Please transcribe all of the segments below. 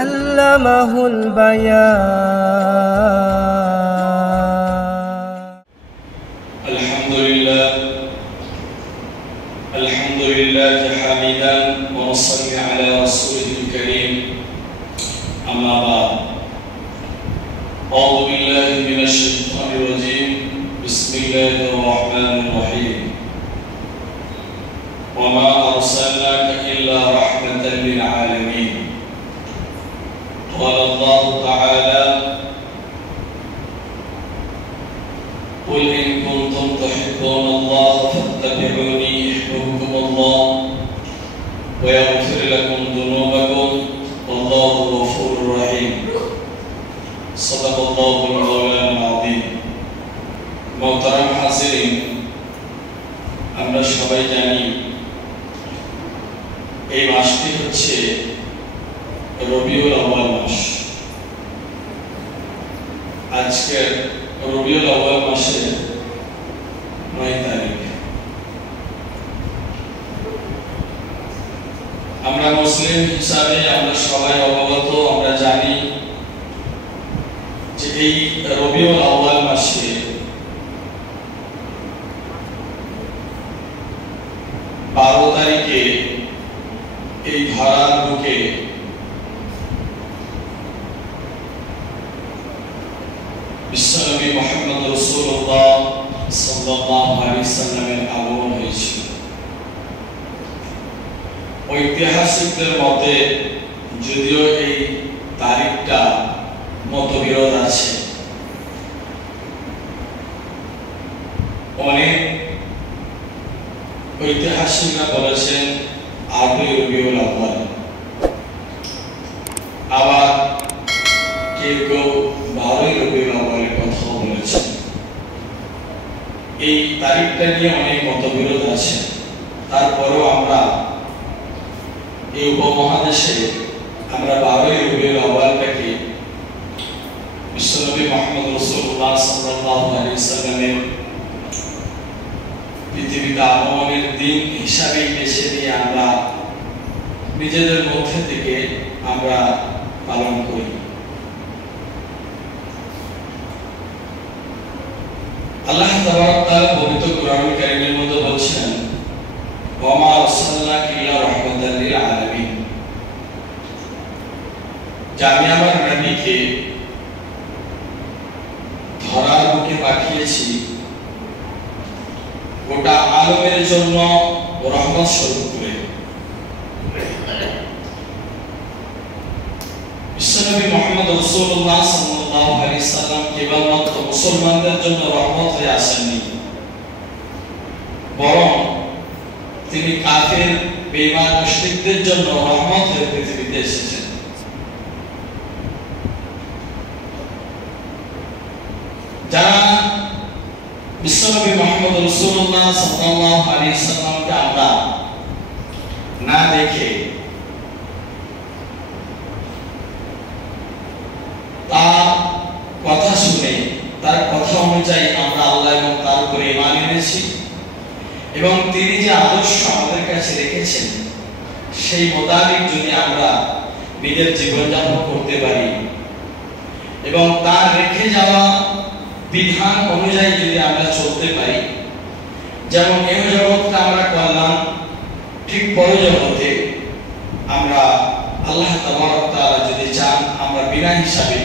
আল্লামাহুল বায়ান। আলহামদুলিল্লাহ হামিদান ওয়া নুসাল্লি আলা রাসূলিল কারীম, আম্মা বা'দ। আউযু বিল্লাহি মিনাশ শাইতানির রাজীম। বিসমিল্লাহির রাহমানির রাহিম। ওয়া মা আরসালনাকা ইল্লা রাহমাতাল লিল আলামিন। قال الله تعالى: قل إن كنتم تحبون الله فاتبعوني يحببكم الله ويغفر لكم ذنوبكم والله غفور رحيم। صدق الله المولانا العظيم। محترم হাজিরিন, আমরা সবাই জানি এই মাসটি হচ্ছে রবিউল আউয়াল মাস। আজকে রবিউল আউয়াল মাসের 9 তারিখ। আমরা মুসলিম হিসাবে আমরা সবাই অবগত, আমরা জানি যে এই রবিউল আউয়াল মাসে বারো তারিখে এই ধরার বুকে বিশ্বনবী মুহাম্মদ রাসূলুল্লাহ সাল্লাল্লাহু আলাইহি সাল্লামের আগমন হয়েছিল। ঐতিহাসিকদের মতে যদিও এই তারিখটা মতবিরোধ আছে, অনেক ঐতিহাসিকরা বলেছেন 8ই রবিউল আউয়াল, আবার কেউ 12ই রবিউল আউয়ালের কথা বলেছেন। এই তারিখটা নিয়ে অনেক মতবিরোধ আছে। তারপরেও আমরা এই উপমহাদেশে আমরা 12ই রবিউল আউয়ালটাকে বিশ্বনবী মুহাম্মদ রাসূলুল্লাহ সাল্লাল্লাহু আলাইহি সাল্লামের পৃথিবীতে আগমনের দিন হিসাবে বেছে নিয়ে আমরা নিজেদের মধ্যে থেকে আমরা পালন করি। আল্লাহ তাবারক তাআলা পবিত্র কোরআনুল কারীমের মধ্যে বলছেন, ওয়া মা আরসালনাকা ইল্লা রাহমাতাল লিল আলামিন। আমি আমার নবীকে ধরার বুকে পাঠিয়েছি গোটা আলমের জন্য রহমত স্বরূপ করে। বিশ্বনবী মুহাম্মদ রাসূলুল্লাহ সাল্লাল্লাহু আলাইহি সাল্লাম কেবলমাত্র মুসলমানদের জন্য রহমত হয়ে আসেননি, বরং তিনি কাফের বেঈমান মুশরিকদের জন্য রহমত হয়ে পৃথিবীতে এসেছেন। যারা বিশ্বনবী মুহাম্মদ রাসূলুল্লাহ সাল্লাল্লাহু আলাইহি সাল্লামকে আমরা না দেখে তার কথা শুনে তার কথা অনুযায়ী আমরা আল্লাহ এবং তার উপরে ঈমান এনেছি, এবং তিনি যে আদর্শ আমাদের কাছে রেখেছেন সেই মোতাবেক যদি আমরা নিজের জীবনযাপন করতে পারি এবং তার রেখে যাওয়া বিধান অনুযায়ী যদি আমরা চলতে পারি, যেমন এই জগৎটা আমরা করলাম, ঠিক পরজগতে আমরা আল্লাহ তাবারক তাআলা যদি চান আমরা বিনা হিসাবে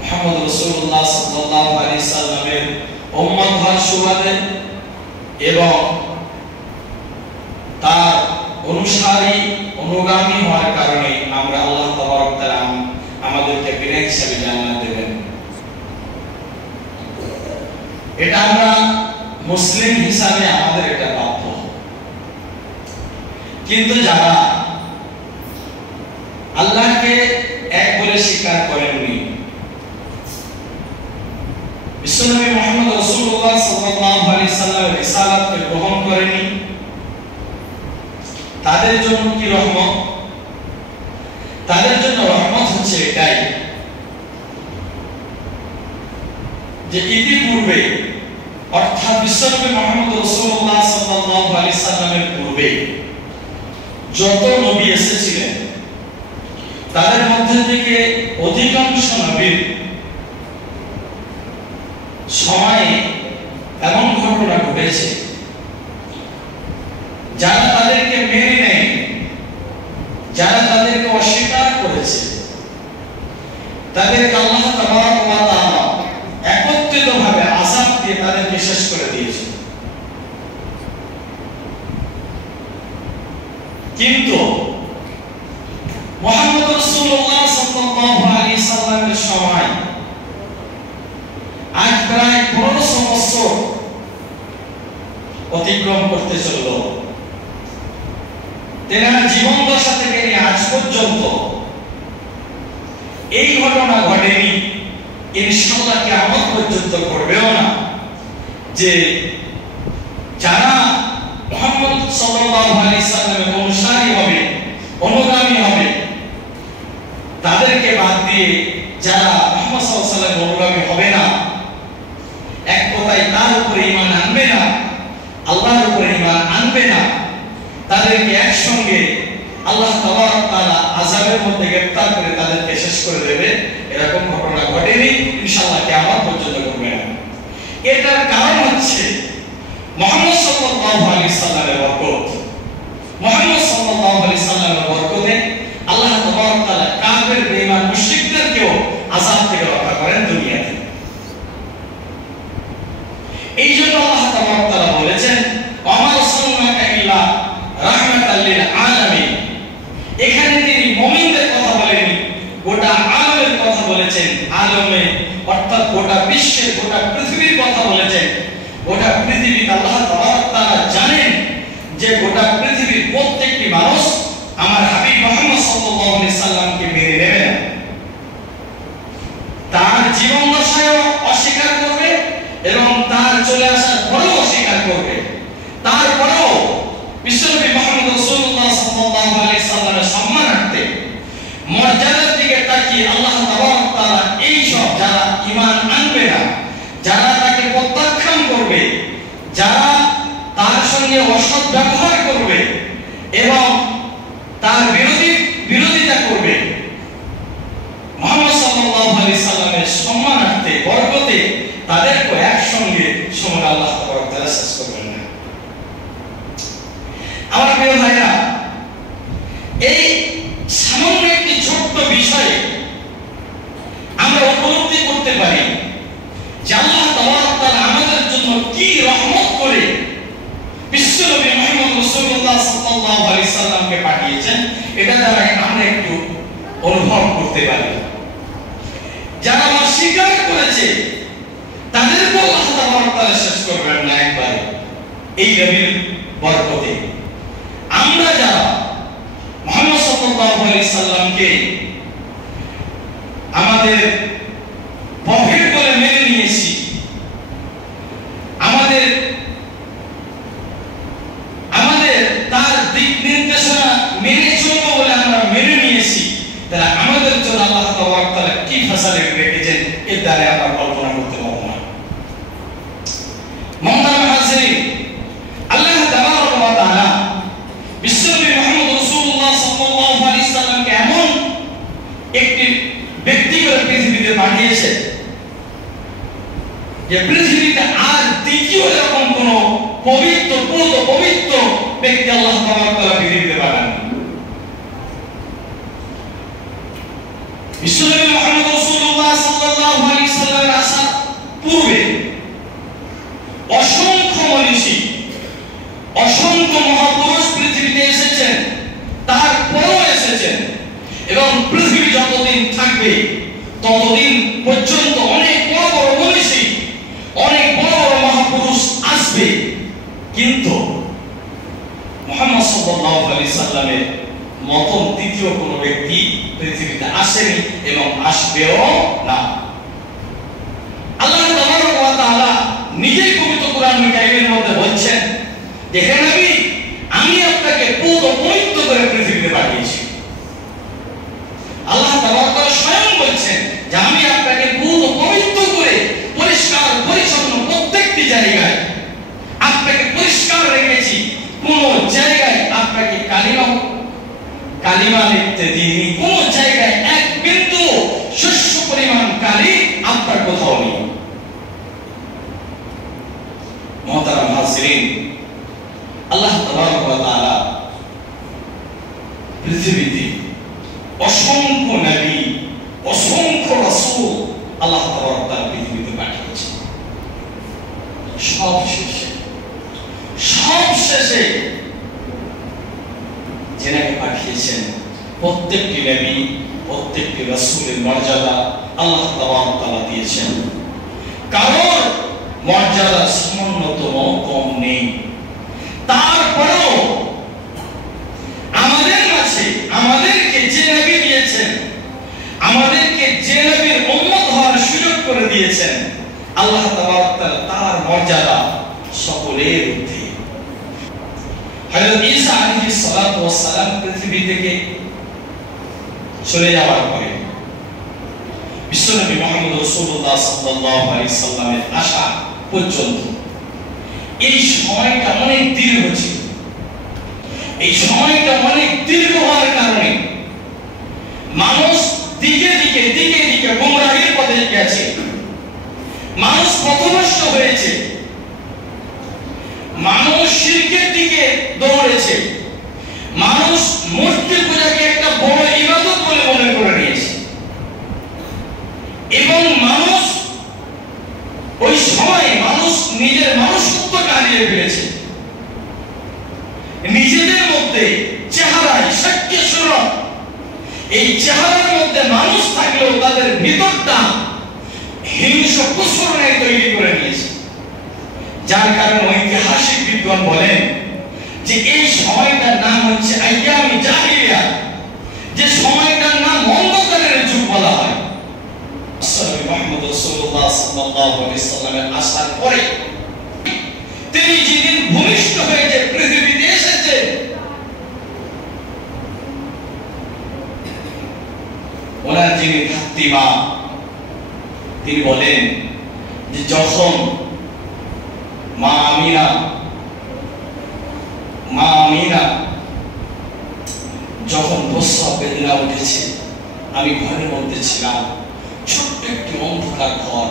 মুহাম্মদ রাসূলুল্লাহ সাল্লাল্লাহু আলাইহি সাল্লামের উম্মত হওয়ার সুবাদে এবং তার অনুসারী অনুগামী হওয়ার কারণে আমরা আল্লাহ তাবারক তাআলা আমাদেরকে বিনা হিসাবে জান্নাত দেবেন। এটা আমরা মুসলিম হিসাবে আমাদের এটা প্রাপ্য। কিন্তু যারা আল্লাহকে এক বলে স্বীকার করেননি, বিশ্বনবী মুহাম্মদ রাসূলুল্লাহ সাল্লাল্লাহু আলাইহি সাল্লামের রিসালাতকে গ্রহণ করেনি, তাদের জন্য কি রহমত? তাদের জন্য রহমত হচ্ছে এটাই যে ইতিপূর্বে অর্থাৎ বিশ্বনবী মুহাম্মদ রাসূলুল্লাহ সাল্লাল্লাহু আলাইহি সাল্লামের পূর্বে যত নবী এসেছিলেন তাদের মধ্যে থেকে অধিকাংশ নবীর সময়ে এমন ঘটনা ঘটেছে যারা তাদেরকে মেনে নেয়, যারা তাদেরকে অস্বীকার করেছে, তাদেরকে আল্লাহ তাবারক ওয়া তাআলা একত্রিতভাবে আযাব দিয়ে তাদেরকে শেষ করে দিয়েছে। কিন্তু মুহাম্মদ রাসূলুল্লাহ সাল্লাল্লাহু আলাইহি সাল্লামের সময় আজ প্রায় 1500 বছর অতিক্রম করতে চলল। তেনার জীবন দশা থেকে নিয়ে আজ পর্যন্ত এই ঘটনা ঘটেনি, ইনশাআল্লাহ কিয়ামত পর্যন্ত ঘটবেও না, যে যারা মুহাম্মদ সাল্লাল্লাহু আলাইহি সাল্লামের অনুসারী হবে, অনুগামী হবে, তাদেরকে বাদ দিয়ে যারা মুহাম্মদ সাল্লাল্লাহু আলাইহি সাল্লামের অনুগামী হবে না, এক কথায় তার উপরে ঈমান আনবে না, আল্লাহর উপরে ঈমান আনবে না, তাদেরকে একসঙ্গে আল্লাহ তাবারক তাআলা আযাবের মধ্যে গ্রেফতার করে তাদেরকে শেষ করে দেবে। এরকম ঘটনা ঘটেনি, ইনশাআল্লাহ কিয়ামত পর্যন্ত ঘটবে না। এটার কারণ হচ্ছে মুহাম্মদ সাল্লাল্লাহু আলাইহি সাল্লামের বরকত। মুহাম্মদ সাল্লাল্লাহু আলাইহি সাল্লামের বরকতে আল্লাহ তাবারক তাআলা কাফের বেঈমান মুশরিকদেরকেও আযাব থেকে রক্ষা করেন দুনিয়াতে। এইজন্য আল্লাহ তাবারক তাআলা বলেছেন ওয়া আরসালনাকা ইল্লা রাহমাতাল লিল আলামিন। এখানে তিনি মুমিনদের কথা বলেননি, গোটা আলমের কথা বলেছেন। আলমে অর্থাৎ গোটা বিশ্বের, গোটা পৃথিবীর কথা বলেছেন। গোটা পৃথিবীতে আল্লাহ তাবারক তাআলা জানেন যে গোটা পৃথিবীর প্রত্যেকটি মানুষ আমার হাবিব মুহাম্মদ সাল্লাল্লাহু আলাইহি সাল্লামকে মেনে নেবে না, তার জীবন দশায়ও অস্বীকার করবে এবং তার চলে আসার পরেও অস্বীকার করবে। তারপরেও বিশ্বনবী মুহাম্মদ রাসূলুল্লাহ সাল্লাল্লাহু আলাইহি সাল্লামের সম্মানার্থে, মর্যাদার দিকে তাকিয়ে আল্লাহ তাবারক তাআলা এই সব যারা ঈমান আনবে না, যারা তাকে প্রত্যাখ্যান করবে, যারা তার সঙ্গে অসৎ ব্যবহার করবে এবং তার বিরোধিতা করবে, মুহাম্মদ সাল্লাল্লাহু আলাইহি সাল্লামের সম্মানার্থে, বরকতে তাদেরকে একসঙ্গে সময় আল্লাহ তাবারক তাআলা শেষ করবেন না। আমার প্রিয় ভাইরা, এই সামান্য একটি ছোট্ট বিষয়ে আমরা উপলব্ধি করতে পারি যে আল্লাহ তাবারক তাআলা আমাদের জন্য কি রহমত করে বিশ্বনবী মুহাম্মদ রাসূলুল্লাহ সাল্লাল্লাহু আলাইহি সাল্লামকে পাঠিয়েছেন। এটা দ্বারা আমরা একটু অনুভব করতে পারি। যারা অস্বীকার করেছে তাদেরকে আল্লাহ তাবারক তাআলা শেষ করবেন না একবারে এই নবীর বরকতে। আমরা যারা মুহাম্মদ সাল্লাল্লাহু আলাইহি সাল্লামকে আমাদের প্রফেট বলে মেনে নিয়েছি, আমাদের তার দিক নির্দেশনা মেনে চলবো বলে আমরা মেনে নিয়েছি, তাহলে আমাদের জন্য আল্লাহ তাবারক তাআলা কি ফেসালিটি রেখেছেন এর দ্বারা আমরা কল্পনা করতে পারবো না। মুহতারাম হাজিরিন, আল্লাহ তাবারক ওয়া তাআলা বিশ্বনবী মুহাম্মদ রাসূলুল্লাহ সাল্লাল্লাহু আলাইহি সাল্লামকে এমন একটি ব্যক্তি করে পৃথিবীতে পাঠিয়েছে যে পৃথিবীতে আর দ্বিতীয় এরকম কোন পবিত্র ব্যক্তি আল্লাহ তাবারক তাআলা পৃথিবীতে পাঠান। বিশ্বনবী মুহাম্মদ রাসূলুল্লাহ সাল্লাল্লাহু আলাইহি সাল্লামের আসার পূর্বে অসংখ্য মনীষী, অসংখ্য মহাপুরুষ পৃথিবীতে এসেছেন, তারপরেও এসেছেন এবং পৃথিবী যতদিন থাকবে ততদিন পর্যন্ত অনেক বড় বড় মনীষী, অনেক বড় বড় মহাপুরুষ আসবে। কিন্তু মুহাম্মদ সাল্লাল্লাহু আলাইহি সাল্লামের মতন দ্বিতীয় কোন ব্যক্তি পৃথিবীতে আসেনি এবং আসবেও না। আল্লাহ তাবারক ওয়া তাআলা নিজেই পবিত্র কোরআনুল কারীমের মধ্যে বলছেন যে হে নবী, আমি আপনাকে পবিত্র করে পৃথিবীতে পাঠিয়েছি। আল্লাহ তাবারক তাআলা স্বয়ং বলছেন যে আমি আপনাকে পবিত্র করে পরিষ্কার পরিচ্ছন্ন প্রত্যেকটি জায়গায় আপনাকে পরিষ্কার রেখেছি। কোন জায়গায় আপনাকে কালিমা কালিমা লিখতে দিইনি, কোন জায়গায় এক বিন্দু শস্য পরিমাণ কালি আপনার কোথাও নেই। মুহতারাম হাজিরিন, আল্লাহ তাবারক ওয়া তাআলা পৃথিবীতে অসংখ্য নবী, অসংখ্য রাসূল আল্লাহ তাবারক ওয়া তাআলা পৃথিবীতে পাঠিয়েছেন। সব শেষে যেনাকে পাঠিয়েছেন, প্রত্যেকটি নবী, প্রত্যেকটি রাসূলের মর্যাদা আল্লাহ তাবারক ওয়া তাআলা দিয়েছেন। কারণ মর্যাদা সামান্যতম কম নেই। তারপরেও আমাদের মাঝে আমাদেরকে যে নবী দিয়েছেন, আমাদেরকে যে নবীর উম্মত হওয়ার সুযোগ করে দিয়েছেন, আল্লাহ তাবারক ওয়া তাআলা তার মর্যাদা সকলের ঊর্ধ্বে। হযরত ঈসা আলাইহিস সালাতু ওয়াস সালাম পৃথিবী থেকে চলে যাওয়ার পরে বিশ্বনবী মুহাম্মদ রাসূলুল্লাহ সাল্লাল্লাহু আলাইহি সাল্লামের আসা পর্যন্ত এই সময়টা অনেক দীর্ঘ ছিল। এই সময়টা অনেক দীর্ঘ হওয়ার কারণে মানুষ দিকে দিকে গোমরাহির পথে গেছে, মানুষ পথভ্রষ্ট হয়েছে, মানুষ শিরকের দিকে দৌড়েছে, মানুষ মূর্তি পূজাকে একটা বড় ইবাদত বলে মনে করে নিয়েছে এবং মানুষ ওই সময় মানুষ নিজের মনুষ্যত্বকে হারিয়ে ফেলেছে। নিজেদের মধ্যে চেহারা সাক্ষ্য সুরত, এই চেহারার মধ্যে মানুষ থাকলেও তাদের ভিতরটা হিংস্র কুসরণে তৈরি করে নিয়েছে। যার কারণে ঐতিহাসিক বিদ্বান বলেন যে এই সময়টার নাম হচ্ছে আইয়ামি জাহিলিয়া, যে সময়টার নাম অন্ধকারের যুগ বলা হয়। মুহাম্মদ রাসূলুল্লাহ সাল্লাল্লাহু আলাইহি সাল্লামের আসার পরে তিনি যেদিন ভূমিষ্ঠ হয়েছে, পৃথিবীতে এসেছে, ওনার যিনি ধাত্রীমা তিনি বলেন যে যখন মা আমিনা যখন প্রসব বেদনা উঠেছে, আমি ঘরের মধ্যে ছিলাম, ছোট্ট একটি অন্ধকার ঘর।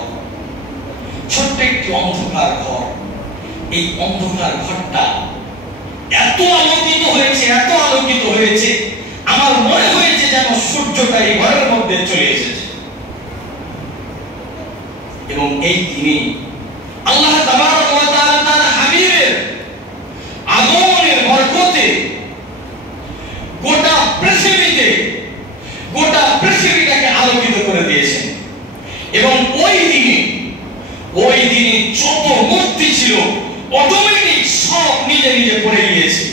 এই অন্ধকার ঘরটা এত আলোকিত হয়েছে, আমার মনে হয়েছে যেন সূর্যটা এই ঘরের মধ্যে চলে এসেছে। এবং এই দিনে আল্লাহ তাবারক ওয়া তাআলা তার হাবিবের আগমনের বরকতে গোটা পৃথিবীটাকে আলোকিত করে দিয়েছেন। এবং ওই দিনে যত মূর্তি ছিল অটোমেটিক সব নিজে পড়ে গিয়েছে।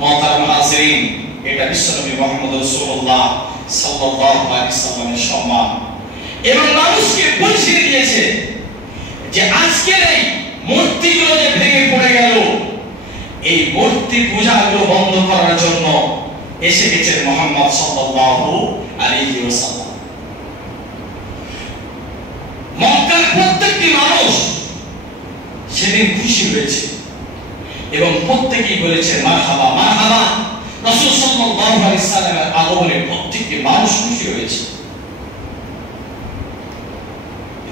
মুহতারাম হাজিরিন, এটা বিশ্বনবী মুহাম্মদ রাসূলুল্লাহ সাল্লাল্লাহু আলাইহি সাল্লামের সম্মান এবং মানুষকে বুঝিয়ে দিয়েছে যে আজকের এই মূর্তিগুলো যে ভেঙে পড়ে গেল, এই মূর্তি পূজাগুলো বন্ধ করার জন্য এসে গেছেন মুহাম্মদ সাল্লাল্লাহু আলাইহি ওয়াসাল্লাম। মক্কার প্রত্যেকটি মানুষ সেদিন খুশি হয়েছে এবং প্রত্যেকেই বলেছে মারহাবা মারহাবা। রাসূল সাল্লাল্লাহু আলাইহি সাল্লামের আগমনে প্রত্যেকটি মানুষ খুশি হয়েছে।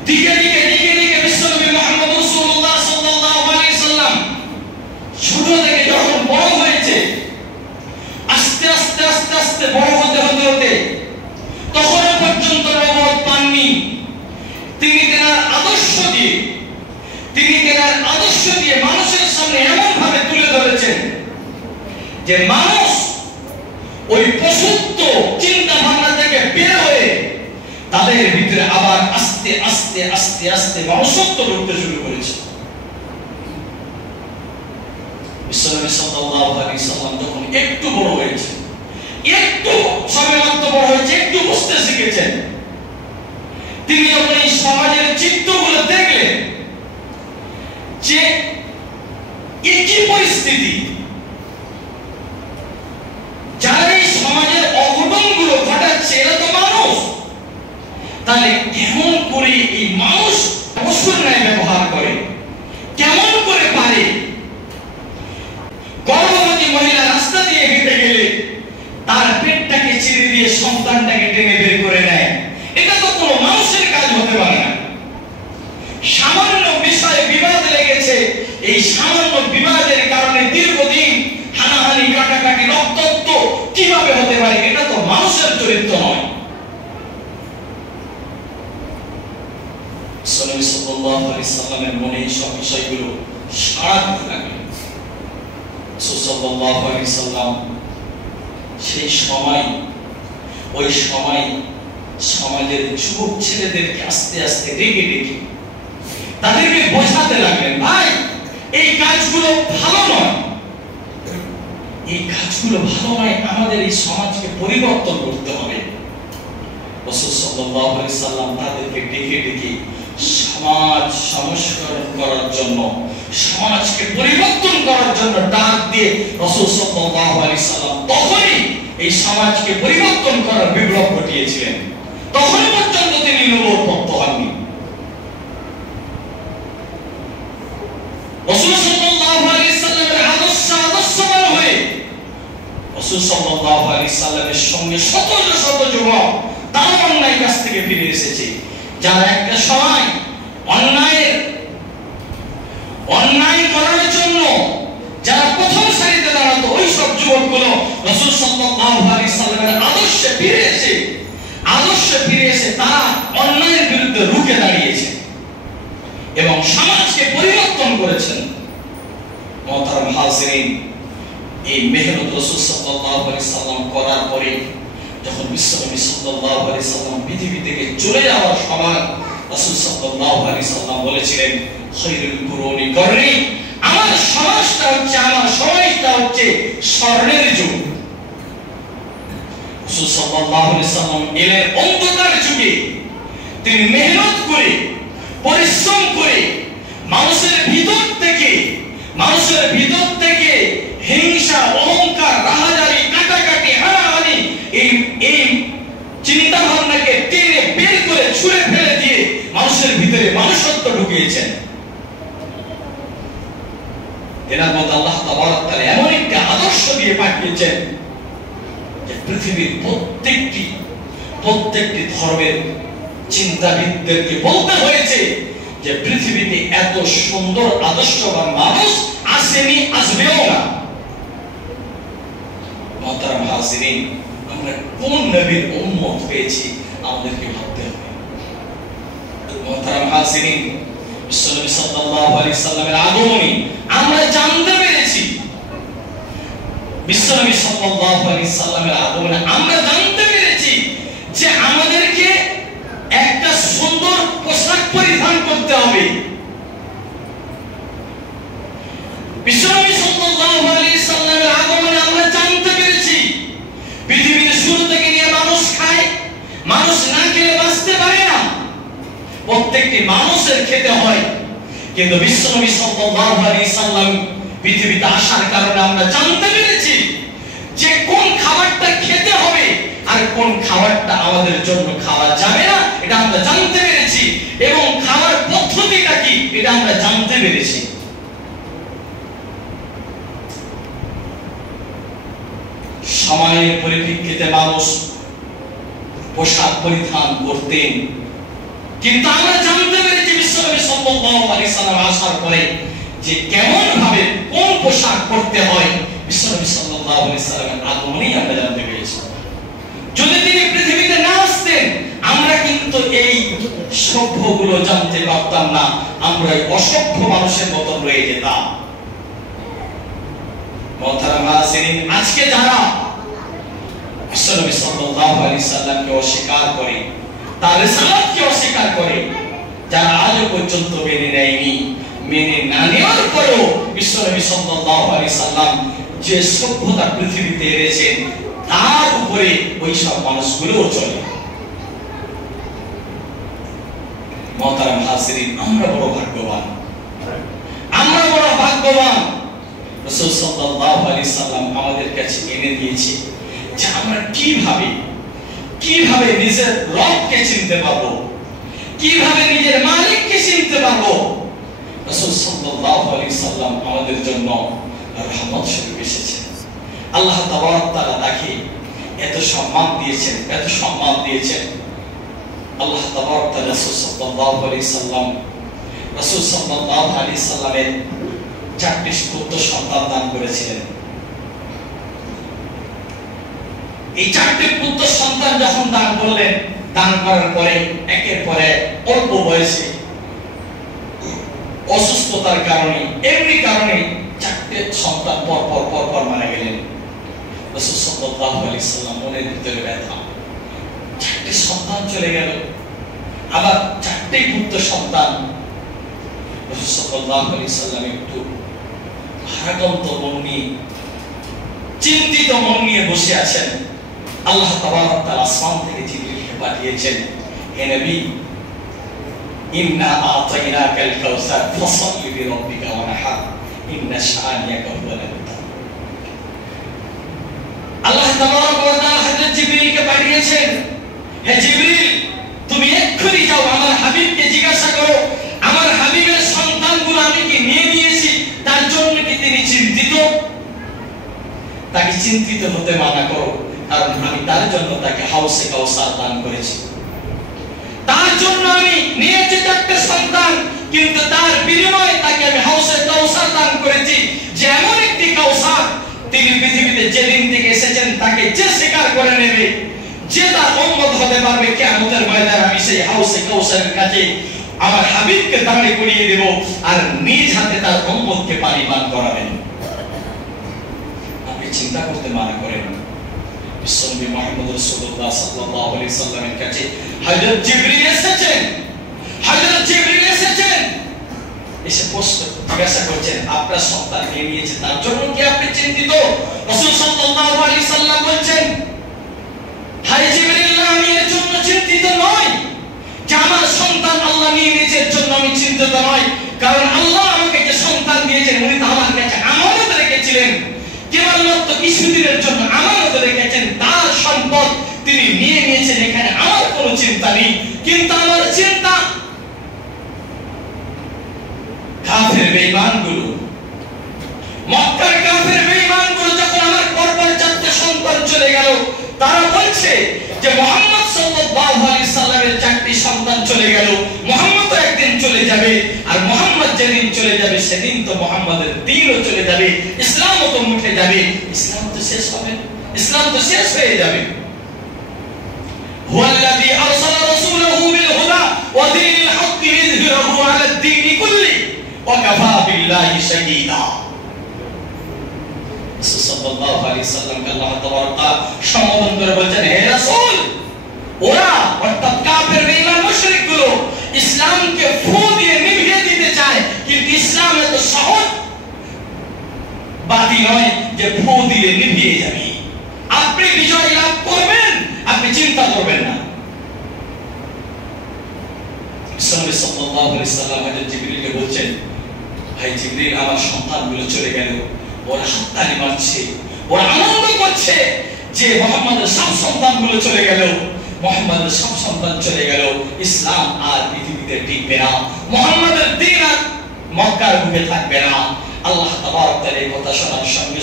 দিকে বিশ্বনবী মুহাম্মদ রাসূলুল্লাহ সাল্লাল্লাহু আলাইহি সাল্লাম ছোট থেকে যখন বড় হয়েছে, আস্তে আস্তে বড় হতে তখন পর্যন্ত নবুয়ত পাননি। তিনি তেনার আদর্শ দিয়ে মানুষের সামনে এমন ভাবে তুলে ধরেছেন যে মানুষ ওই পশুত্ব চিন্তা ভাবনা থেকে বের হয়ে তাদের ভিতরে আবার আস্তে আস্তে মনুষ্যত্ব ঢুকতে শুরু করেছে। বিশ্বনবী সাল্লাল্লাহু আলাইহি সাল্লাম যখন একটু বড় হয়েছে, একটু সবেমাত্র বড় হয়েছে, একটু বুঝতে শিখেছেন, তিনি যখন এই সমাজের চিত্রগুলো দেখলেন যে একই পরিস্থিতি, যারা এই সমাজের অঘটনগুলো ঘটাচ্ছে এরা তো মানুষ, তাহলে কেমন করে এই মানুষ পশুর ন্যায় ব্যবহার করে, কেমন করে পারে? গর্ভবতী মহিলা রাস্তা দিয়ে হেঁটে গেলে সন্তানটাকে টেনে বের করে নেয়, এটা তো কোনো মানুষের কাজ হতে পারে না। সামান্য বিষয়ে বিবাদ লেগেছে, এই সামান্য বিবাদের কারণে দীর্ঘদিন হানাহানি, কাটাকাটি, রক্তাক্ত কিভাবে হতে পারে? এটা তো মানুষের চরিত্র নয়। রাসূল সাল্লাল্লাহু আলাইহি সাল্লামের মনে এই সব বিষয়গুলো সাড়া দিতে লাগলো। রাসূল সাল্লাল্লাহু আলাইহি সাল্লাম সেই সময়, ওই সময় সমাজের যুবক ছেলেদেরকে আস্তে আস্তে ডেকে ডেকে তাদেরকে বোঝাতে লাগলেন, ভাই এই কাজগুলো ভালো নয়, এই কাজগুলো ভালো নয়, আমাদের এই সমাজকে পরিবর্তন করতে হবে। রাসূল সাল্লাল্লাহু আলাইহি সাল্লাম তাদেরকে ডেকে ডেকে সমাজ সংস্করণ করার জন্য, সমাজকে পরিবর্তন করার জন্য ডাক দিয়ে রাসূল সাল্লাল্লাহু আলাইহি সাল্লাম তখনই এই সমাজকে পরিবর্তন করার বিপ্লব ঘটিয়েছিলেন। তখন পর্যন্ত তিনি নবুয়ত হননি। রাসূল সাল্লাল্লাহু আলাইহি সাল্লামের আদর্শবান হয়ে রাসূল সাল্লাল্লাহু আলাইহি সাল্লামের সঙ্গে শত শত যুবক তারা অন্যায় কাছ থেকে ফিরে এসেছে। যারা একটা সময় অন্যায় করার জন্য যারা প্রথম সারিতে দাঁড়াতো, ওই সব যুবকগুলো রাসূল সাল্লাল্লাহু আলাইহি সাল্লামের আদর্শে ফিরে এসে তারা অন্যায়ের বিরুদ্ধে রুখে দাঁড়িয়েছে এবং সমাজকে পরিবর্তন করেছেন। মুহতারাম হাজিরিন, এই মেহনত রাসূল সাল্লাল্লাহু আলাইহি সাল্লাম করার পরে যখন বিশ্বনবী সাল্লাল্লাহু আলাইহি সাল্লাম পৃথিবী থেকে চলে যাওয়ার সময় রাসূল সাল্লাল্লাহু আলাইহি সাল্লাম বলেছিলেন, খায়রুল কুরুনি করনি, আমার সমাজটা হচ্ছে, আমার সময়টা হচ্ছে স্বর্ণের যুগ। রাসূল সাল্লাল্লাহু আলাইহি সাল্লাম এলেন অন্ধকার যুগে। তিনি মেহনত করে, পরিশ্রম করে মানুষের ভিতর থেকে হিংসা, অহংকার, রাহাজানি, কাটাকাটি, হানাহানি, এই চিন্তা ভাবনাকে টেনে বের করে ছুঁড়ে ফেলে দিয়ে মানুষের ভিতরে মানুষত্ব ঢুকিয়েছেন। এনার মধ্যে আল্লাহ তাবারক তাআলা এমন একটা আদর্শ দিয়ে পাঠিয়েছেন যে পৃথিবীর প্রত্যেকটি ধর্মের চিন্তাবিদদেরকে বলতে হয়েছে যে পৃথিবীতে এত সুন্দর আদর্শবান মানুষ আসেনি, আসবেও না। মুহতারাম হাজিরিন, আমরা কোন নবীর উম্মত হয়েছি আমাদেরকে ভাবতে হবে। মুহতারাম হাজিরিন, বিশ্বনবী সাল্লাল্লাহু আলাইহি সাল্লামের আগমনে আমরা জানতে পেরেছি, বিশ্বনবী সাল্লাল্লাহু আলাইহি সাল্লামের আগমনে আমরা জানতে পেরেছি যে আমাদেরকে একটা সুন্দর পোশাক পরিধান করতে হবে। বিশ্বনবী সাল্লাল্লাহু আলাইহি সাল্লামের আগমনে আমরা জানতে পেরেছি পৃথিবীর শুরু থেকে নিয়ে মানুষ খায়, মানুষ না খেলে বাঁচতে পারে না, প্রত্যেকটি মানুষের খেতে হয়। কিন্তু বিশ্বনবী সাল্লাল্লাহু আলাইহি সাল্লাম পৃথিবীতে আসার কারণে আমরা জানতে পেরেছি যে কোন খাবারটা খেতে হবে আর কোন খাবারটা আমাদের জন্য খাওয়া যাবে না, এটা আমরা জানতে পেরেছি, এবং খাওয়ার পদ্ধতিটা কি এটা আমরা জানতে পেরেছি। সময়ের পরিপ্রেক্ষিতে মানুষ পোশাক পরিধান করতেন, কিন্তু আমরা জানতে পেরেছি বিশ্বনবী সাল্লাল্লাহু আলাইহি সাল্লাম আসার পরে যে কেমন ভাবে কোন পোশাক পরতে হয়, বিশ্বনবী সাল্লাল্লাহু আলাইহি সাল্লামের আগমনেই আমরা জানতে পেরেছি। যদি তিনি পৃথিবীতে না আসতেন আমরা কিন্তু এই সভ্যগুলো জানতে পারতাম না, আমরা অসভ্য মানুষের মতো রয়ে যেতাম। মুহতারাম হাজিরিন, আজকে যারা বিশ্বনবী সাল্লাল্লাহু আলাইহি সাল্লামকে অস্বীকার করে, তার রিসালাতকে অস্বীকার করে, যারা আজও পর্যন্ত মেনে নেয়নি, মেনে না নেওয়ার পরেও বিশ্বনবী সাল্লাল্লাহু আলাইহি সাল্লাম যে সভ্যতা পৃথিবীতে এনেছেন তার উপরে ওই সব মানুষগুলোও চলে। মুহতারাম হাজিরিন, আমরা বড় ভাগ্যবান, রাসূল সাল্লাল্লাহু আলাইহি সাল্লাম আমাদের কাছে এনে দিয়েছে যে আমরা কিভাবে নিজের রবকে চিনতে পারবো, কিভাবে নিজের মালিককে চিনতে পারবো। রাসূল সাল্লাল্লাহু আলাইহি সাল্লাম আমাদের জন্য রহমত স্বরূপ এসেছেন। আল্লাহ তাবারক তাআলা তাকে এত সম্মান দিয়েছেন, এত সম্মান দিয়েছেন। আল্লাহ তাবারক ওয়া তাআলা রাসূল সাল্লাল্লাহু আলাইহি সাল্লামের 4টি পুত্র সন্তান দান করেছিলেন। এই 4টি পুত্র সন্তান যখন দান করলেন, দান করার পরে একের পর এক অল্প বয়সে অসুস্থতার কারণে, এমনি কারণে 4টে সন্তান পর পর মারা গেলেন। রাসূল সাল্লাল্লাহু আলাইহি সাল্লাম মনের ভিতরে ব্যথা, 4টে সন্তান চলে গেল, আবার 4টে পুত্র সন্তান। রাসূল সাল্লাল্লাহু আলাইহি সাল্লাম একটু ভারাক্রান্ত মন নিয়ে, চিন্তিত মন নিয়ে বসে আছেন। আল্লাহ তাবারক ওয়া তাআলা আসমান থেকে জিবরিলকে পাঠিয়েছেন, হে নবী, ইন্না আতাইনাকাল কাউসার ফাসাল্লি লিরাব্বিকা ওয়ানহার ইন্না শাআনিয়াকা হুয়াল আবতার। আল্লাহ তাবারক ওয়া তাআলা হযরত জিবরিলকে পাঠিয়েছেন, হে জিবরিল, তুমি এক্ষুনি যাও আমার হাবিবকে জিজ্ঞাসা করো, আমার হাবিবের সন্তানগুলো আমি কি নিয়ে নিয়েছি, তার জন্য কি তিনি চিন্তিত? তাকে চিন্তিত হতে মানা করো, কারণ আমি তার জন্য তাকে হাউসে কাউসার দান করেছি। তার জন্য আমি নিয়েছি 4টে সন্তান, কিন্তু তার বিনিময়ে তাকে আমি হাউসে কাউসার দান করেছি, যে এমন একটি কাউসার তিনি পৃথিবীতে যেদিন থেকে এসেছেন তাকে যে স্বীকার করে নেবে, যে তার উম্মত হতে পারবে, কিয়ামতের ময়দানে আমি সেই হাউসে কাউসারের কাছে আমার হাবিবকে দাঁড় করিয়ে দেব, আর নিজ হাতে তার উম্মতকে পানি পান করাবেন। আপনি চিন্তা করতে মানা করেন। বিশ্বনবী মুহাম্মদ রাসূলুল্লাহ সাল্লাল্লাহু আলাইহি সাল্লামের কাছে হযরত জিবরিল এসেছেন, এসে প্রশ্ন জিজ্ঞাসা করছেন, আপনার সন্তান নিয়েছে, তার জন্য কি আপনি চিন্তিত? রাসূল সাল্লাল্লাহু আলাইহি সাল্লাম বলছেন, হে জিবরিল, আমি এর জন্য চিন্তিত নই যে আমার সন্তান আল্লাহ নিয়ে নিয়েছে, এর জন্য আমি চিন্তিত নই, কারণ আল্লাহ আমাকে যে সন্তান দিয়েছেন উনি তো আমার কাছে আমানত রেখেছিলেন, কেবলমাত্র কিছুদিনের জন্য আমানত রেখেছেন, তার সম্পদ তিনি নিয়ে নিয়েছেন, এখানে আমার কোনো চিন্তা নেই। কিন্তু আমার চিন্তা কাফের বেঈমানগুলো, মক্কার কাফের বেঈমানগুলো যখন আমার পরপর 4টে সন্তান চলে গেল, তারা বলছে যে মুহাম্মদ সাল্লাল্লাহু আলাইহি সাল্লামের 4টি সন্তান চলে গেল, মুহাম্মদ একদিন চলে যাবে, আর মুহাম্মদ যেদিন চলে যাবে সেদিন তো মুহাম্মাদের দ্বীনও চলে যাবে, ইসলামও তো মুছে যাবে, ইসলাম তো শেষ হবে, ইসলাম তো শেষ হয়ে যাবে। হুয়াল্লাযী আরসালা রাসূলাহু বিল হুদা ওয়া দীনিল হাক্কি লিযহিরাহু আলাদ দীনি কুল্লি ওয়া কাফা বিল্লাহি শাহীদা। রাসূল সাল্লাল্লাহু আলাইহি সাল্লামকে আল্লাহ তাবারক ওয়া তাআলা সম্বোধন করে বলেন, হে রাসূল, ওরা অর্থাৎ কাফের বেঈমান মুশরিকগুলো ইসলামকে ফু দিয়ে নিভিয়ে দিতে চায়, কিন্তু ইসলাম এত সহজ বাদী নয় যে ফু দিয়ে নিভিয়ে যাবে। আপনি বিজয় লাভ করবেন, আপনি চিন্তা করবেন না। রাসূল সাল্লাল্লাহু আলাইহি সাল্লাম হযরত জিবরিলকে বলছেন, ভাই জিবরিল, আমার সন্তানগুলো চলে গেল, ওরা হাততালি মারছে, ওরা আনন্দ করছে যে মুহাম্মাদের সব সন্তানগুলো চলে গেল, মুহাম্মাদের সব সন্তান চলে গেল, ইসলাম আর পৃথিবীতে টিকবে না, মুহাম্মাদের দ্বীন আর মক্কার বুকে থাকবে না। আল্লাহ তাবারক ওয়া তাআলা এই কথা শোনার সঙ্গে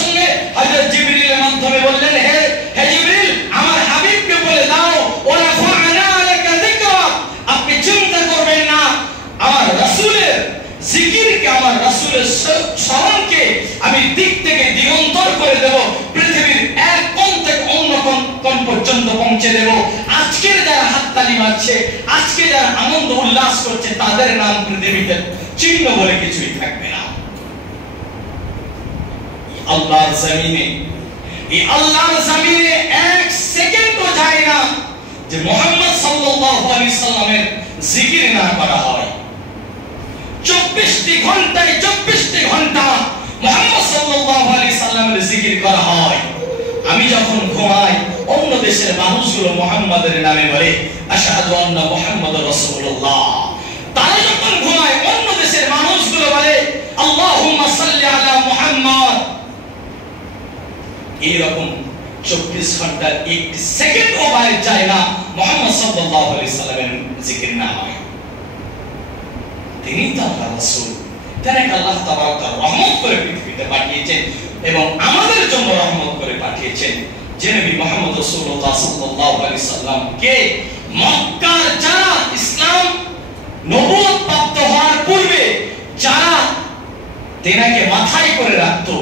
সঙ্গে হযরত জিবরিলের মাধ্যমে বললেন, হে জিবরিল, আমার হাবিবকে বলে দাও, ওয়া ফাআনা আলাকা যিকরা, আপনি চিন্তা করবেন না, আমার রাসূলের জিকিরকে, আমার রাসূলের স্মরণকে আমি দিক থেকে দিগন্তর করে দেব, পৃথিবীর এক কোণ থেকে অন্য কোণ পর্যন্ত পৌঁছে দেব। আজকের যারা হাততালি মারছে, আজকে যারা আনন্দ উল্লাস করছে, তাদের নাম পৃথিবীতে চিহ্ন বলে কিছুই থাকবে না। আল্লাহর জমিনে এক সেকেন্ডও যায় না যে মুহাম্মদ সাল্লাল্লাহু আলাইহি সাল্লামের জিকির না করা হয়। 24টি ঘন্টা মুহাম্মদ সাল্লাল্লাহু আলাইহি সাল্লামের জিকির করা হয়। আমি যখন ঘুমাই, অন্য দেশের মানুষগুলো মুহাম্মাদের নামে বলে আশহাদু আন্না মুহাম্মাদুর রাসূলুল্লাহ, তারা যখন ঘুমায় অন্য দেশের মানুষগুলো বলে আল্লাহুম্মা সাল্লি আলা মুহাম্মদ। এরকম 24 ঘন্টার একটি সেকেন্ডও বাইরে যায় না মুহাম্মদ সাল্লাল্লাহু আলাইহি সাল্লামের জিকির না হয়। তিনি তো আল্লাহর রাসূল, তাকে আল্লাহ তাবারক ওয়া তাআলা রহমত করে পৃথিবীতে পাঠিয়েছেন এবং আমাদের জন্য রহমত করে পাঠিয়েছেন। যে নবী মুহাম্মদ রাসূলুল্লাহ সাল্লাল্লাহু আলাইহি সাল্লাম কে মক্কার যারা ইসলাম নবুয়ত প্রাপ্ত হওয়ার পূর্বে যারা তেনাকে মাথায় করে রাখতো,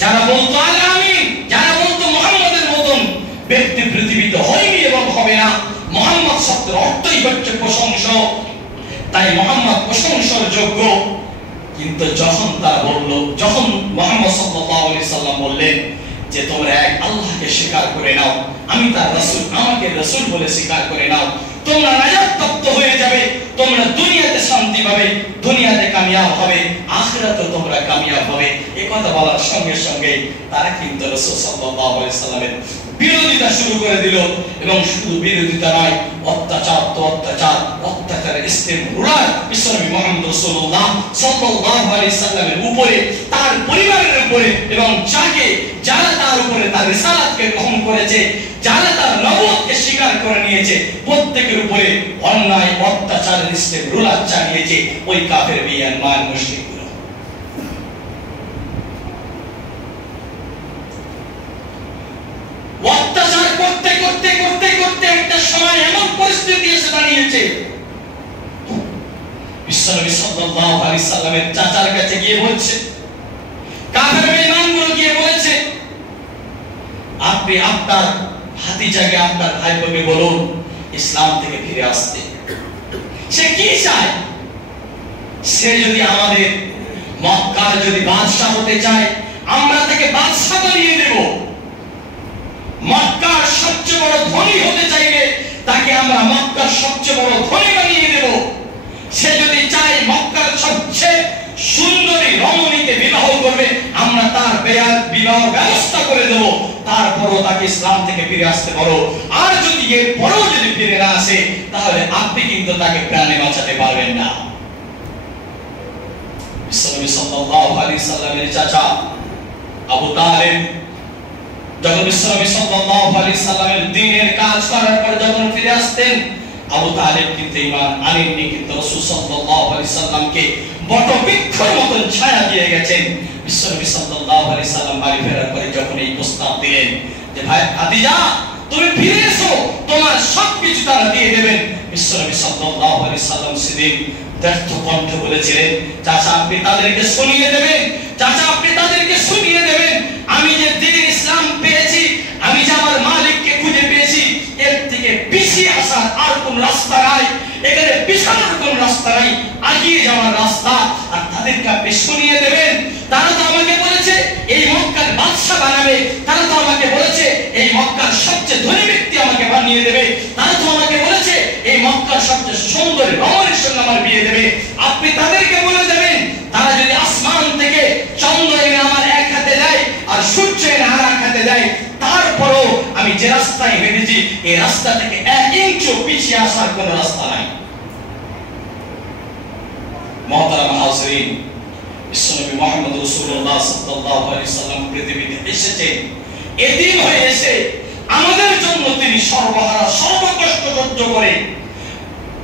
যারা বলতো আমিন, যারা বলতো মুহাম্মদের মতন ব্যক্তি পৃথিবীতে হয়নি এবং হবে না, মুহাম্মদ শব্দের অর্থই হচ্ছে প্রশংসক, তাই মুহাম্মদ প্রশংসার যোগ্য। কিন্তু যখন তারা বলল, যখন মুহাম্মদ সাল্লাল্লাহু আলাইহি সাল্লাম বললেন যে তোমরা এক আল্লাহকে স্বীকার করে নাও, আমি তার রাসূল, আমাকে রাসূল বলে স্বীকার করে নাও, তোমরা নাজাত প্রাপ্ত হয়ে যাবে, তোমরা দুনিয়াতে শান্তি পাবে, দুনিয়াতে কামিয়াব হবে, আখিরাতে তোমরা কামিয়াব হবে। এই কথা বলার সঙ্গে সঙ্গে তারা কিন্তু রাসূল সাল্লাল্লাহু আলাইহি সাল্লামের বিরোধিতা শুরু করে দিল। এবং শুধু বিরোধিতা নয়, অত্যাচার তো অত্যাচার, অত্যাচারের ইস্তেমরুলার বিশ্বনবী মুহাম্মদ রাসূলুল্লাহ সাল্লাল্লাহু আলাইহি সাল্লামের উপরে, তার পরিবারের উপরে, এবং যারা তার উপরে তার রিসালাতকে গ্রহণ করেছে, যারা তার নবুয়তকে স্বীকার করে নিয়েছে, প্রত্যেকের উপরে অন্যায় অত্যাচারের ইস্তেমরুলার চালিয়েছে ওই কাফের বেঈমান মুশরিকগুলো। অত্যাচার করতে করতে করতে করতে একটা সময় এমন পরিস্থিতি এসে দাঁড়িয়েছে, বিশ্বনবী সাল্লাল্লাহু আলাইহি সাল্লামের চাচার কাছে গিয়ে বলছে, কাফের বেঈমানগুলো গিয়ে বলেছে, আপনি আপনার ভাতিজাকে, আপনার ভাইপোকে বলুন ইসলাম থেকে ফিরে আসতে। সে কি চায়? সে যদি আমাদের মক্কার যদি বাদশা হতে চায়, আমরা তাকে বাদশা বানিয়ে দেব। মক্কার সবচেয়ে বড় ধনী হতে চাইলে তাকে আমরা মক্কার সবচেয়ে বড় ধনী বানিয়ে দেব। সে যদি চায় মক্কার সবচেয়ে সুন্দরী রমণীকে বিবাহ করবে, আমরা তার বিবাহ ব্যবস্থা করে দেব। তারপরও তাকে ইসলাম থেকে ফিরে আসতে পারো। আর যদি এর পরেও যদি ফিরে না আসে, তাহলে আপনি কিন্তু তাকে প্রাণে বাঁচাতে পারবেন না। বিশ্বনবী সাল্লাল্লাহু আলাইহি সাল্লামের চাচা আবু তালেব যখন বিশ্বনবী সাল্লাল্লাহু আলাইহি সাল্লামের দ্বীনের কাজ করার পর যখন ফিরে আসতেন, আবু তালেব কিন্তু ঈমান আনেননি, কিন্তু রাসূল সাল্লাল্লাহু আলাইহি সাল্লামকে বটবৃক্ষের মতন ছায়া দিয়ে গেছেন। বিশ্বনবী সাল্লাল্লাহু আলাইহি সাল্লাম বাড়ি ফেরার পরে যখন এই প্রস্তাব দিলেন যে ভাই খাদিজা তুমি ফিরে এসো, তোমার সবকিছু তারা দিয়ে দেবেন, বিশ্বনবী সাল্লাল্লাহু আলাইহি সাল্লাম সেদিন ব্যর্থ কণ্ঠে বলেছিলেন, চাচা আপনি তাদেরকে শুনিয়ে দেবেন, চাচা আপনি তাদেরকে শুনিয়ে দেবেন, আমি যে দ্বীন ইসলাম পেয়েছি, আমি যে আমার মালিককে খুঁজে পেয়েছি, এর থেকে পিছিয়ে আসার আর কোন রাস্তা নাই, এখানে পিছানোর কোন রাস্তা নাই, আগিয়ে যাওয়ার রাস্তা। আর তাদেরকে আপনি শুনিয়ে দেবেন, তারা তো আমাকে বলেছে এই মক্কার বাদশা বানাবে, তারা তো আমাকে বলেছে এই মক্কার সবচেয়ে ধনী ব্যক্তি আমাকে বানিয়ে দেবে, তারা তো আমাকে বলেছে এই মক্কার সবচেয়ে সুন্দর রমণীর সঙ্গে আমার বিয়ে দেবে। আপনি তাদেরকে বলে দেবেন, তারা যদি আসমান থেকে চন্দ্র এনে আমার এক হাতে দেয় আর সূর্য এনে আর এক হাতে দেয়, তারপরও আমি যে রাস্তায় হেঁটেছি এই রাস্তা থেকে 1 ইঞ্চও পিছিয়ে আসার কোন রাস্তা নাই। মুহতারাম হাজিরিন, বিশ্বনবী মুহাম্মদ রাসূলুল্লাহ সাল্লাল্লাহু আলাইহি সাল্লাম পৃথিবীতে এসেছেন, এতিম হয়ে এসে আমাদের জন্য তিনি সর্বহারা সর্বকষ্ট সহ্য করে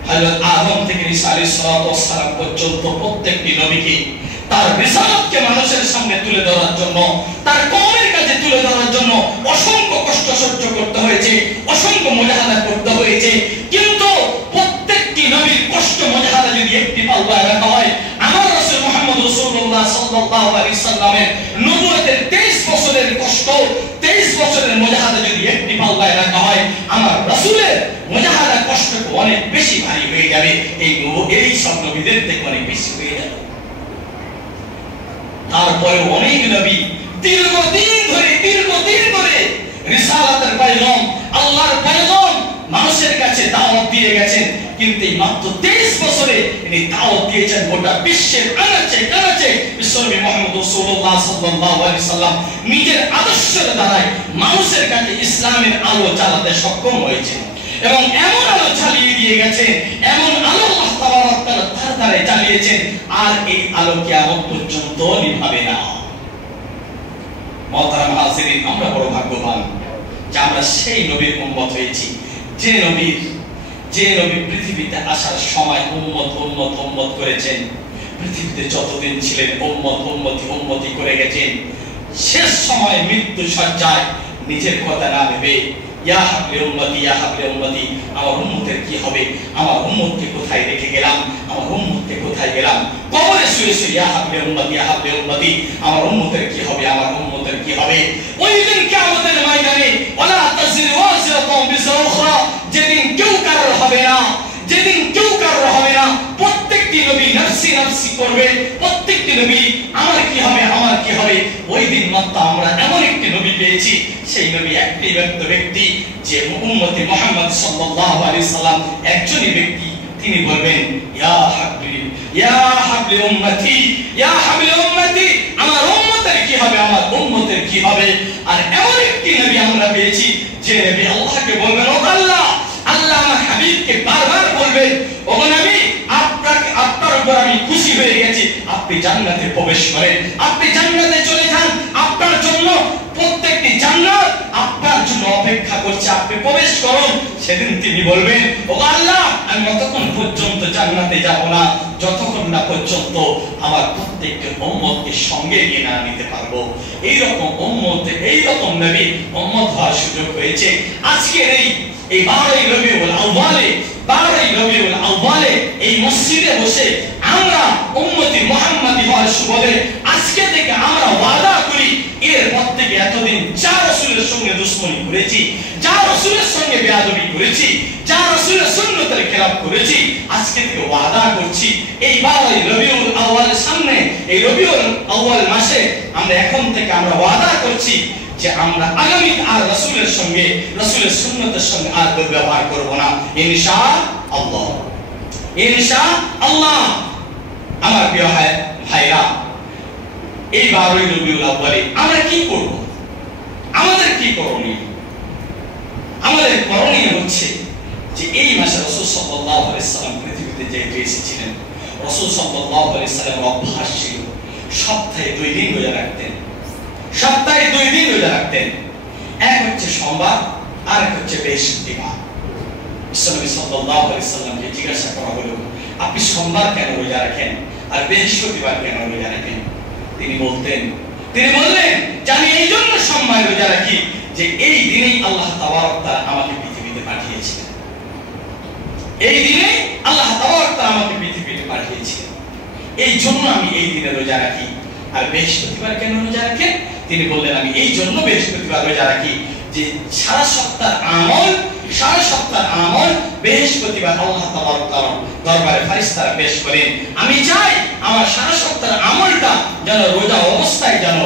হযরত আদম থেকে ঈসা আলাইহিস সালাম পর্যন্ত প্রত্যেকটি নবীকে তার রিসালাতকে মানুষের সামনে তুলে ধরার জন্য, তার কওমের কাছে তুলে ধরার জন্য অসংখ্য কষ্ট সহ্য করতে হয়েছে, অসংখ্য মুজাহাদা করতে হয়েছে। কিন্তু প্রত্যেকটি নবীর কষ্ট মুজাহাদা যদি একটি পাল্লায় রাখা হয়, আমার রাসূল মুহাম্মদ রাসূলুল্লাহ সাল্লাল্লাহু আলাইহি সাল্লামের নবুয়তের 23 বছরের কষ্ট, 23 বছরের মুজাহাদা যদি একটি পাল্লায় রাখা হয়, আমার রাসূলের মুজাহাদা কষ্ট অনেক বেশি ভারী হয়ে যাবে, এই সব নবীদের থেকে অনেক বেশি হয়ে যাবে। তারপরে অনেক নবী দীর্ঘদিন ধরে রিসালাতের পয়গাম, আল্লাহর পয়গাম মানুষের কাছে দাওয়াত দিয়ে গেছেন, কিন্তু এই মাত্র 23 বছরে তিনি দাওয়াত দিয়েছেন গোটা বিশ্বের আনাচে কানাচে। বিশ্বনবী মুহাম্মদ রাসূলুল্লাহ সাল্লাল্লাহু আলাইহি সাল্লাম নিজের আদর্শের দ্বারাই মানুষের কাছে ইসলামের আলো জ্বালাতে সক্ষম হয়েছেন, এবং এমন আলো চালিয়ে দিয়ে গেছেন, এমন আলো আল্লাহ তাবারক তাআলা তার দ্বারাই চালিয়েছেন, আর এই আলো কিয়ামত পর্যন্ত নিভাবে না। মুহতারাম হাজিরিন, আমরা বড় ভাগ্যবান যে আমরা সেই নবীর উম্মত হয়েছি, যে নবী পৃথিবীতে আসার সময় উম্মত করেছেন, পৃথিবীতে যতদিন ছিলেন উম্মতি করে গেছেন। শেষ সময় মৃত্যু সজ্জায় নিজের কথা না ভেবে ইয়া হাবলি উম্মতি ইয়া হাবলি উম্মতি, আমার উম্মতের কি হবে, আমার উম্মতকে কোথায় রেখে গেলাম, আমার উম্মতকে কোথায় গেলাম, কবরে শুয়ে শুয়ে ইয়া হাবলি উম্মতি ইয়া হাবলি উম্মতি, আমার উম্মতের কি হবে, আমার উম্মতের কি হবে। ওই দিন কিয়ামতের ময়দানে ওয়ালা তাজিরু ওয়াজিরাতুন বিজরা উখরা, যেদিন কেউ কারোর হবে না, যেদিন কেউ কারোর হবে না, প্রত্যেকটি নবী নফসি নফসি করবে, প্রত্যেকটি নবী আমার কি হবে, আমার কি হবে। ওই দিন মাত্র আমরা এমন একটি নবী পেয়েছি, সেই নবী একটি ব্যক্তি যে উম্মতে মুহাম্মদ সাল্লাল্লাহু আলাইহি সাল্লাম একজনই ব্যক্তি, তিনি বলবেন ইয়া হাবলি উম্মতি ইয়া হাবলি উম্মতি, আমার উম্মতের কি হবে, আমার উম্মতের কি হবে। আর এমন একটি নবী আমরা পেয়েছি যে নবী আল্লাহকে বলবেন, ও আল্লাহ, আল্লাহ আমার হাবিবকে বারবার বলবেন, ও নবী আপনার উপর আমি খুশি হয়ে গেছি, আপনি জান্নাতে প্রবেশ করেন, আপনি জান্নাতে চলে যান, আপনার জন্য প্রত্যেকটি জান্নাত আপনার জন্য অপেক্ষা করছে, আপনি প্রবেশ করুন। সেদিন তিনি বলবেন, ও আল্লাহ, আমি ততক্ষণ পর্যন্ত জান্নাতে যাব না যতক্ষণ না পর্যন্ত আমার প্রত্যেকটি উম্মতকে সঙ্গে নিয়ে না নিতে পারবো। এইরকম উম্মত, এইরকম নবী উম্মত হওয়ার সুযোগ হয়েছে। আজকের এই 12ই রবিউল আউয়ালে এই মসজিদে বসে আমরা উম্মতি মুহাম্মাদি হওয়ার সুবাদে আজকে থেকে আমরা ওয়াদা করি, এরপর থেকে এতদিন যা রাসূলের সঙ্গে দুশমনি করেছি, যা রাসূলের সঙ্গে বেয়াদবি করেছি, যা রাসূলের সুন্নতের খেলাফ করেছি, আজকে থেকে ওয়াদা করছি এই 12ই রবিউল আউয়ালের সামনে, এই রবিউল আউয়াল মাসে আমরা এখন থেকে আমরা ওয়াদা করছি যে আমরা আগামী আর রাসূলের সঙ্গে, রাসূলের সুন্নতের সঙ্গে আর ব্যবহার করব না, ইনশাআল্লাহ, ইনশাআল্লাহ। আমার প্রিয় ভাইরা, এই 12ই রবিউল আউয়ালে আমরা কি করব, আমাদের কি করণীয়? আমাদের করণীয় হচ্ছে যে এই মাসে রাসূল সাল্লাল্লাহু আলাইহি সাল্লাম পৃথিবীতে যেহেতু এসেছিলেন, রাসূল সাল্লাল্লাহু আলাইহি সাল্লামের অভ্যাস ছিল সপ্তাহে 2 দিন রোজা রাখতেন, সপ্তাহে 2 দিন রোজা রাখতেন। এক হচ্ছে সোমবার, আর এক হচ্ছে বৃহস্পতিবার। বিশ্বনবী সাল্লাল্লাহু আলাইহি সাল্লামকে জিজ্ঞাসা করা হলো, আপনি সোমবার কেন রোজা রাখেন আর বৃহস্পতিবার কেন রোজা রাখেন? তিনি বললেন যে আমি এই জন্য সোমবার রোজা রাখি যে এই দিনেই আল্লাহ তাবারক তাআলা আমাকে পৃথিবীতে পাঠিয়েছিলেন, এই দিনে আল্লাহ তাবারক তাআলা আমাকে পৃথিবীতে পাঠিয়েছিলেন, এই জন্য আমি এই দিনে রোজা রাখি। আর বৃহস্পতিবার কেন রোজা রাখেন? তিনি বললেন আমি এই জন্য বৃহস্পতিবার রোজা রাখি যে সারা সপ্তাহের আমল বৃহস্পতিবার আল্লাহ তাবারক তাআলা দরবারে ফেরেশতারা পেশ করেন। আমি চাই আমার সারা সপ্তাহের আমলটা যেন রোজা অবস্থায় যেন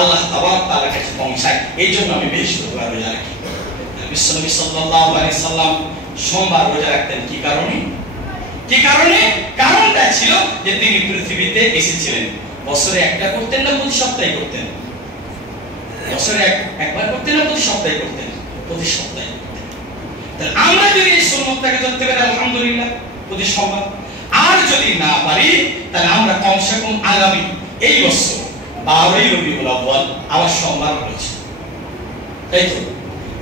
আল্লাহ তাবারক তাআলার কাছে পৌঁছায়, এই জন্য আমি বৃহস্পতিবার রোজা রাখি। বিশ্বনবী সাল্লাল্লাহু আলাইহি সাল্লাম সোমবার রোজা রাখতেন কি কারণে? কারণটা ছিল যে তিনি পৃথিবীতে এসেছিলেন, বছরে একটা করতেন না প্রতি সপ্তাহে করতেন? বছরে একবার করতেন না প্রতি সপ্তাহে করতেন? প্রতি সপ্তাহে করতেন। তাহলে আমরা যদি এই সুন্নতটাকে ধরতে পারি আলহামদুলিল্লাহ প্রতি সোমবার, আর যদি না পারি তাহলে আমরা কমসে কম আগামী এই বছর 12ই রবিউল আউয়াল আবার সোমবার পড়েছে, তাই তো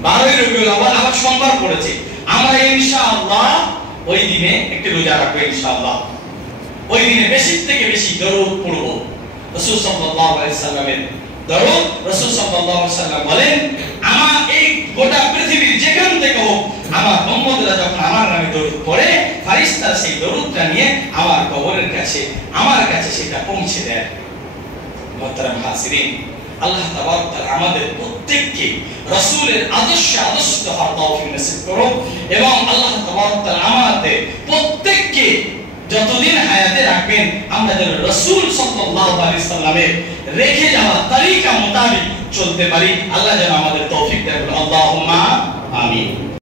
12ই রবিউল আউয়াল আবার সোমবার পড়েছে, আমরা ইনশাআল্লাহ ওই দিনে একটু রোজা রাখবো ইনশাআল্লাহ। ওই দিনে বেশি থেকে বেশি দরুদ পড়ব, রাসূল সাল্লাল্লাহু আলাইহি সাল্লামের দরুদ। রাসূল সাল্লাল্লাহু আলাইহি সাল্লাম বলেন, আমার এই গোটা পৃথিবীর যেখান থেকে হোক আমার উম্মতরা যখন আমার নামে দরুদ পড়ে, ফেরেশতারা সেই দরুদটা নিয়ে আমার কবরের কাছে, আমার কাছে সেটা পৌঁছে দেয়। মুহতারাম হাজিরিন, আল্লাহ তাবারক তাআলা আমাদের প্রত্যেককে রাসূলের আদর্শে আদর্শিত হওয়ার তৌফিক নসিব করুন, এবং আল্লাহ তাবারক তাআলা আমাদের প্রত্যেককে যতদিন হায়াতে রাখবেন আমরা যেন রাসূল সাল্লাল্লাহু আলাইহি সাল্লামের রেখে যাওয়া তরিকা মোতাবেক চলতে পারি। আল্লাহ যেন আমাদের তৌফিক দেন। আল্লাহুম্মা আমিন।